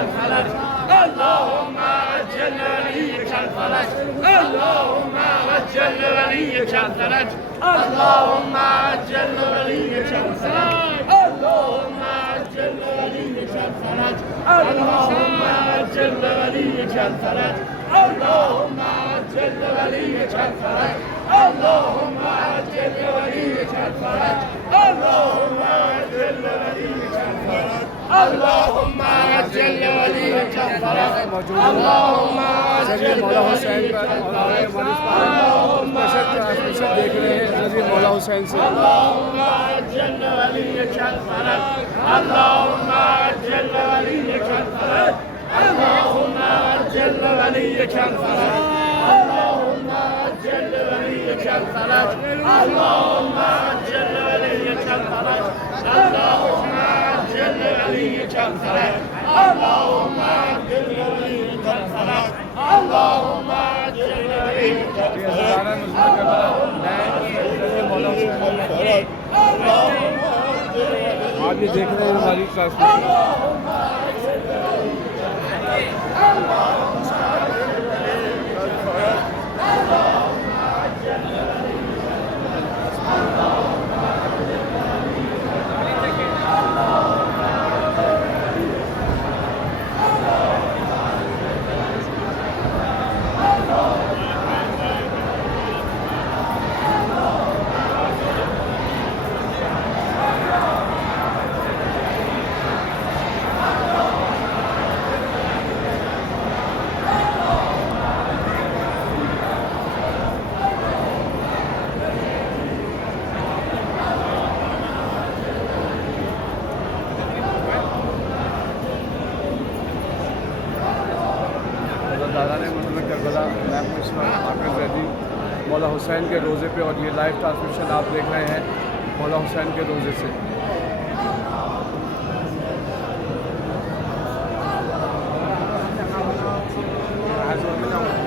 الفرج اللهم عجل لوليك الفرج اللهم عجل لوليك الفرج اللهم عجل لوليك الفرج اللهم عجل لوليك الفرج اللهم عجل لوليك الفرج اللهم عجل لوليك الفرج اللهم عجل لوليك الفرج اللهم عجل لوليك الفرج اللهم عجل لوليك الفرج اللهم عجل لوليك الفرج اللهم देख रहे हैं नजीर मौला हुसैन से اللهم عجل لوليك الفرج اللهم عجل لوليك الفرج اللهم عجل لوليك الفرج اللهم عجل لوليك الفرج اللهم عجل لوليك الفرج اللهم عجل لوليك الفرج اللهم عجل لوليك الفرج اللهم عجل لوليك आप ये देख रहे हैं हमारी ट्रांसमिशन दादा ने मंदिर करबला मैं हाफिज रजी मौला हुसैन के रोज़े पे और ये लाइव ट्रांसमिशन आप देख रहे हैं मौला हुसैन के रोज़े से As